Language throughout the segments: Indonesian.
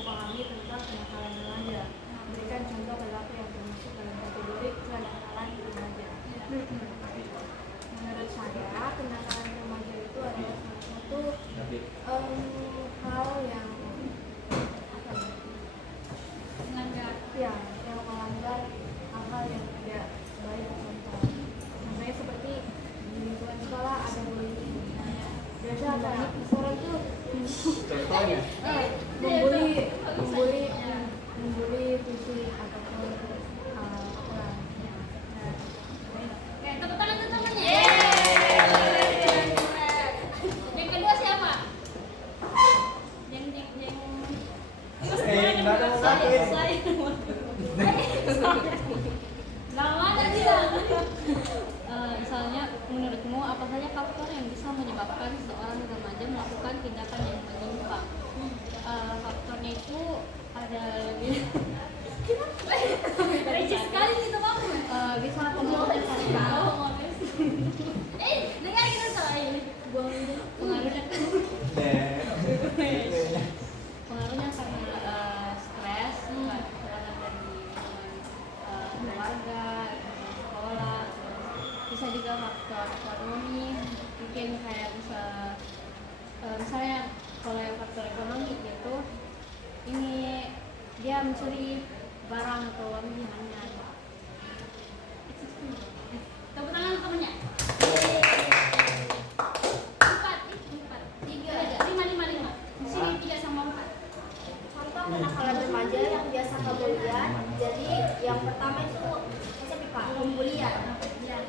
memahami tentang kenakalan remaja. Berikan contoh perilaku yang termasuk dalam kategori kenakalan remaja. Menurut saya, kenakalan remaja itu adalah salah satu hal yang melanggar hal-hal yang tidak baik contoh. Contohnya seperti di lingkungan sekolah ada bullying. Biasa ada orang tuh Contohnya membuli fisik ataupun Tepuk tangan untuk temannya. Yang kedua siapa? Yang lawan aja. Misalnya, menurutmu apa saja faktor yang bisa menyebabkan seorang remaja melakukan tindakan yang menyimpang? Faktornya itu ada lebih receh sekali gitu bang. Bisa pengaruhnya karena dengar kita soal ini pengaruhnya karena stres, tekanan dari keluarga, sekolah, bisa juga faktor ekonomi, mungkin kayak bisa misalnya kalau yang faktor ekonomi gitu, ini dia mencuri barang atau uang lebihannya. Tepuk tangan untuk temennya. 4, 5. Di sini 3 sama 4. contoh kenakalan remaja yang biasa kebulian. Jadi yang pertama itu pembulian.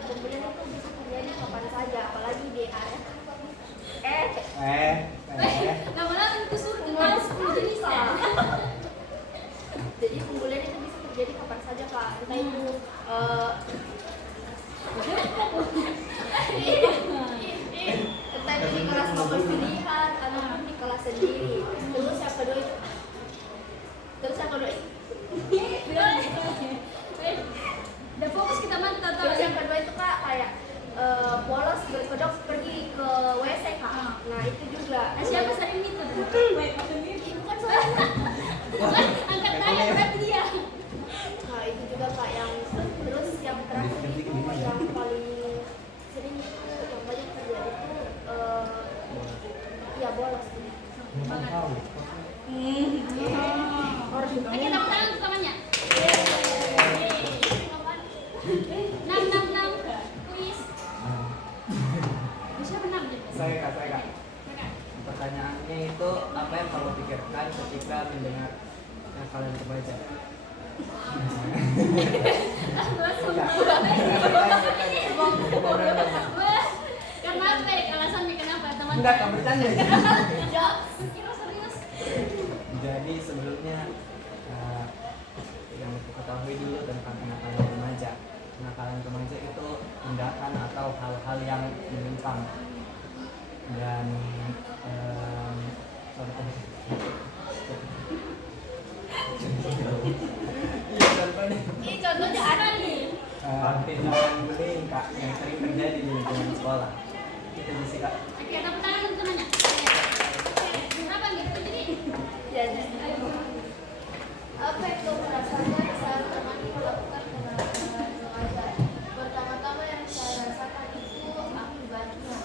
Pembulian itu bisa terjadi kapan saja, apalagi di area Lama-lama itu suruh kelas 10 jenis ya. Jadi pembulian itu bisa terjadi kapan saja Kak. Entah itu entah itu di kelas nomor pilihan ataupun di kelas sendiri. Terus yang kedua itu Udah fokus kita mantap. terus yang kedua itu Kak kayak bolos berkedok pergi ke WC Kak. Nah itu juga. Siapa sering gitu? Bukan soalnya. Angkat tangan berarti dia. Nah itu juga Kak yang terus yang terakhir itu yang paling sering itu yang banyak terjadi itu ya bolos. Orang juga Kita tepuk tangan utamanya. 6. Kuis. Siapa 6 jadi? saya kak. Pertanyaannya itu apa yang kamu pikirkan ketika mendengar kenakalan remaja? Karena apa ya alasannya kenapa teman? Enggak, kamu bercanda. Jawab. Kira serius. Jadi sebelumnya yang kita ketahui dulu tentang kenakalan remaja. Kenakalan remaja itu tindakan atau hal-hal yang menyimpang dan contohnya Ini contohnya apa nih? tindakan bullying Kak yang sering terjadi di lingkungan sekolah. Itu sih Kak. Oke, tepuk tangan untuk temannya. Kenapa gitu jadi? jadi apa yang kamu rasakan saat teman melakukan kenakalan remaja? Pertama-tama yang saya rasakan itu akibatnya.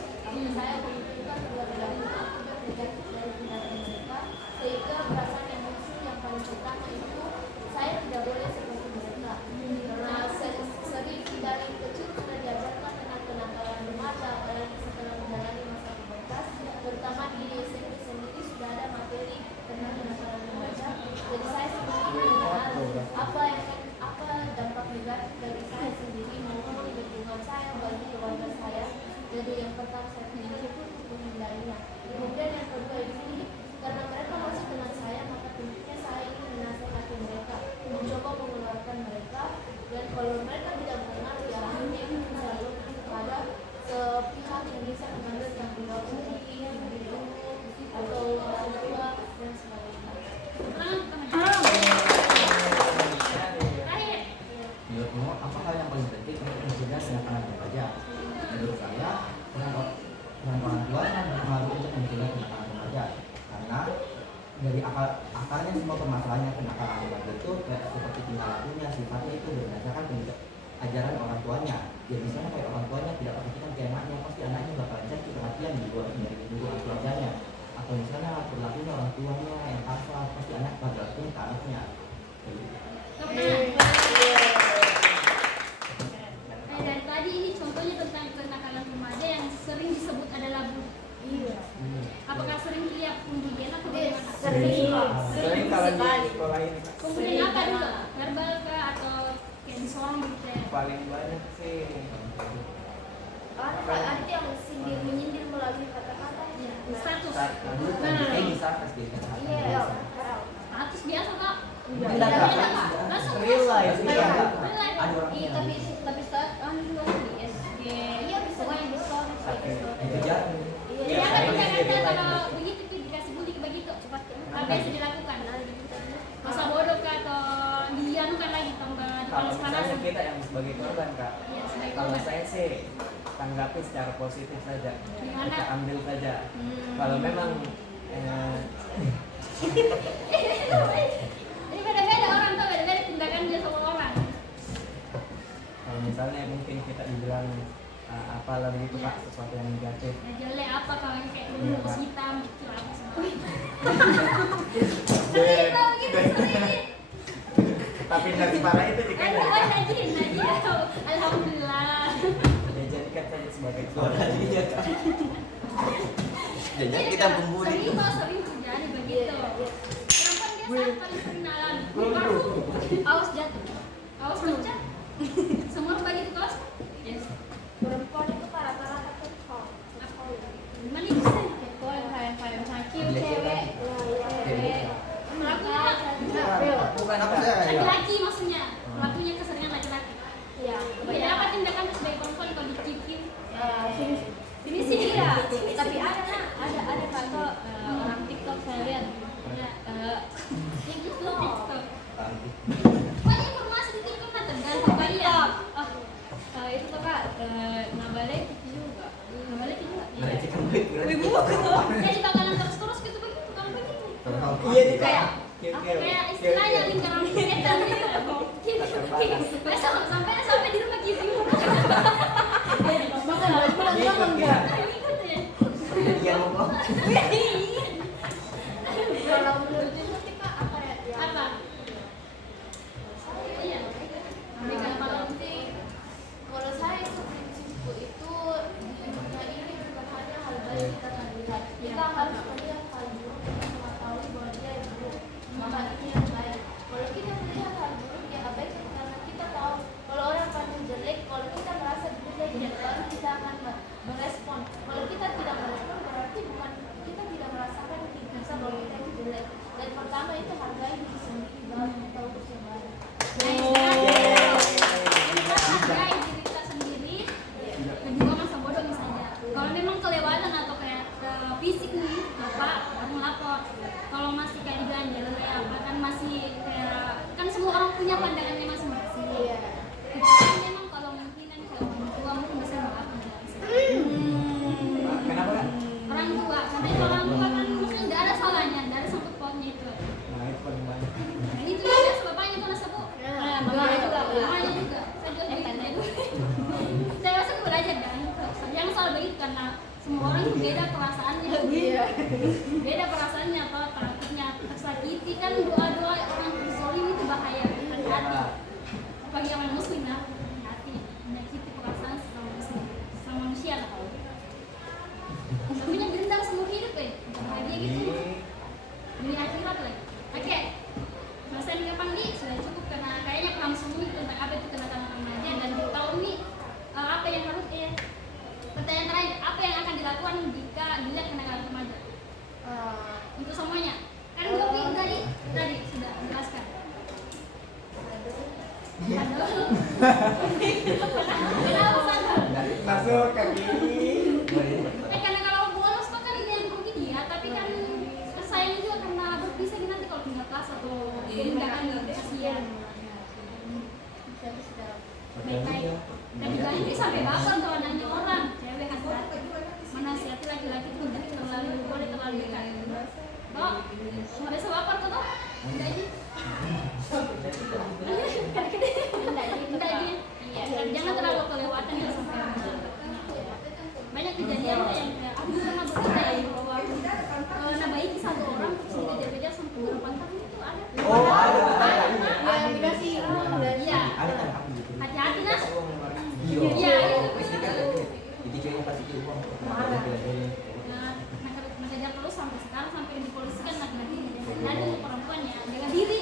Saya membutuhkan perilaku akibat negatif dari tindakan mereka, sehingga perasaan emosi yang paling pertama itu saya tidak boleh seperti mereka. Karena sering dari kecil sudah diajarkan tentang kenakalan remaja, apalagi setelah menjalani masa pubertas, terutama di SMP sendiri sudah ada materi tentang kenakalan remaja. dari akarnya semua permasalahannya kenakalan remaja itu kayak seperti tingkah lakunya, sifatnya itu berdasarkan ajaran orang tuanya. Ya misalnya kayak orang tuanya tidak perhatikan ke anaknya, pasti anaknya bakal cari perhatian di luar dari lingkungan keluarganya. Atau misalnya perilakunya orang tuanya yang kasar, pasti anak bakal lakuin ke anaknya. Nah, dan tadi ini contohnya tentang kenakalan remaja yang sering disebut adalah bully. Iya. Apakah sering lihat pembulian atau bagaimana? Sering kalau di sekolah ini Kak. Pembulian apa dulu? Verbal kah atau kayak disorong gitu ya? Paling banyak sih Ada yang sindir menyindir melalui kata-kata. Status. kayak bisa pasti. Iya. Status biasa kak? Enggak, Kak. Kak. Langsung Real life, masuk. iya, Kak. Real life. Ada orang Iya, yang- tapi saat dulu di SD. Iya bisa main di story. Itu jarang. Ya kan sering kadang di real life. kalau begitu tuh dikasih bully begitu cepat apa biasa dilakukan? Masa bodoh kah atau dianukan lagi tambah Kalau panas-panasan? misalnya kita yang sebagai korban Kak, Iya, sebagai kalau korban. saya sih tanggapi secara positif saja. Gimana? Kita ambil saja. Hmm. Kalau memang Ini beda-beda orang tuh, beda-beda tindakannya sama orang. kalau misalnya mungkin kita dibilang apalah begitu Kak, sesuatu yang negatif. Ya jelek apa kalau yang kayak bungkus hitam gitu apa semua. Sering tau gitu sering. Tapi dari parah itu Oh dikatakan Najin. Alhamdulillah. ya jadikan saja sebagai suara dia Kak. Jadi Iya, kita Kak. pembuli. Sering terjadi begitu. Perempuan biasa paling sering alami. Parfum, awas jatuh, awas pecah. Semua begitu kaos. Yes. Perempuan itu rata-rata kekal. Gimana itu sih? Kepo yang kayak misalnya cewek, cewek melakukan Bukan apa saya ya. laki-laki maksudnya pelakunya keseringan laki-laki. Iya. Ya apa tindakan sebagai perempuan kalau dicium? Ini sih iya. Tapi ada kata orang TikTok saya lihat. Yang itu TikTok. Banyak informasi di TikTok kan tergantung kalian. Itu tuh kak nabale itu juga. Nabale itu juga. Melecehkan baik berarti. Jadi bakalan terus gitu begitu kalau begitu. Iya nih Kayak Kak. kayak istilahnya lingkaran setan gitu. Sampai di rumah gitu. Ikut ya. Iya ngomong. Kalau menurut itu kita apa ya? Apa? Iya. Mereka kalau penting. Kalau saya itu prinsipku itu di dunia ini bukan hanya hal baik kita akan lihat. Kita harus melihat hal buruk untuk mengetahui bahwa dia yang buruk. Maka ini yang baik. Kalau kita melihat hal buruk yang baik karena kita tahu kalau orang pandang jelek, kalau kita merasa jelek, baru kita akan merespon. Kalau kita tidak merespon berarti bukan kita tidak merasakan bisa bahwa kita itu jelek. Dan pertama itu hargai diri sendiri baru kita urus yang lain. Kita hargai diri kita sendiri. Kedua masa bodoh misalnya. Kalau memang kelewatan atau kayak fisik nih, bapak baru lapor. Kalau masih kayak diganjel ya apa kan masih kayak kan semua orang punya pandangannya masing-masing. Iya. Tapi memang kalau mungkin kan kalau orang tua mungkin bisa melakukan. Kenapa Kak? Orang tua, karena itu orang tua kan mungkin nggak ada salahnya, nggak ada sangkut pautnya itu. Nah itu paling banyak. Nah itu yang biasa bapaknya tuh nasa bu. Nah, Mamanya juga, mamanya juga. mamanya juga. Saya juga gitu itu. Saya rasa gue belajar dan jangan salah begitu karena semua orang itu beda perasaannya. Iya. Beda perasaannya apa takutnya tersakiti kan doa-doa orang berzolim itu bahaya hati-hati. Bagi orang muslim ya hati menyakiti perasaan sesama manusia lah kalau. Namanya dendam seumur hidup dia gitu. Demi akhirat lagi. Oke. Selesai nih kapan nih? Sudah cukup karena kayaknya paham semua nih tentang apa itu kenakalan remaja dan tahu nih apa yang harus pertanyaan terakhir, apa yang akan dilakukan jika dilihat kenakalan remaja? Untuk semuanya. Kan gue tadi sudah jelaskan. Aduh. Kenapa sadar? Masuk kaki. Karena kalau bolos tuh kan ini yang rugi dia, tapi kan sayang juga karena berpisah nanti kalau pindah kelas atau pindah kan kasihan. Baik-baik. Dan juga ini sampai baper kalau nanya orang, cewek hati-hati. Menasihati laki-laki itu tidak terlalu boleh terlalu dekat. Kok Biasa baper tuh enggak aja. Enggak aja. Iya, jangan terlalu kelewatan ya sampai banyak kejadian tuh yang kayak aku pernah berita ya bahwa nabaiki satu orang terus dikejar-kejar sampai berapa tahun itu ada. Oh, ada. Yang dikasih uang dan Iya. Ada kan aku gitu. Hati-hati Nas. Iya. Iya, iya. Pasti kan itu cewek pasti dia uang. Marah. Nah, ngejar terus sampai sekarang sampai dipolisikan laki-laki dan untuk perempuannya jaga diri.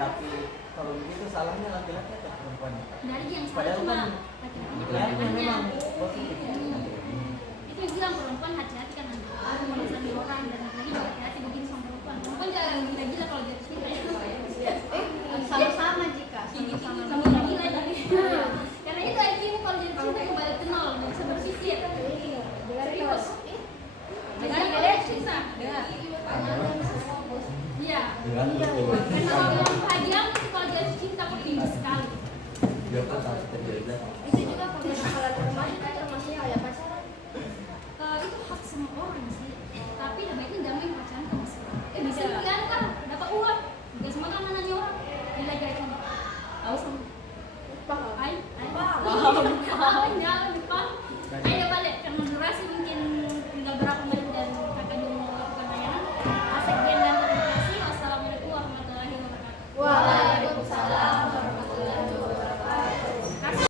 Tapi kalau begitu salahnya laki-laki atau perempuan? Dari yang salah Padahal cuma kan laki-laki. laki-laki memang positif. Itu yang bilang perempuan hati-hati kan nanti merasa di orang dan laki-laki juga hati-hati begini sama perempuan. Perempuan jangan gila-gila kalau jatuh cinta ya. sama-sama jika Sama gila jadi. Karena itu IQ kalau jatuh cinta kembali ke nol, nggak bisa berpikir. Serius. Jangan ada cinta. Iya. Karena orang bahagia kalau jatuh cinta kok tinggi sekali. Dia kan harus terjadi. itu juga kalau misalnya rumah kan termasuk kayak pacaran. Itu hak semua orang sih. Tapi lebih baiknya jangan main pacaran kan sih. Bisa diantar, dapat uang. Gak semua kan anaknya orang. Gila gila cuma. Tahu sama. Paham. Ay, ay. Paham. Jangan lupa. Ayo balik.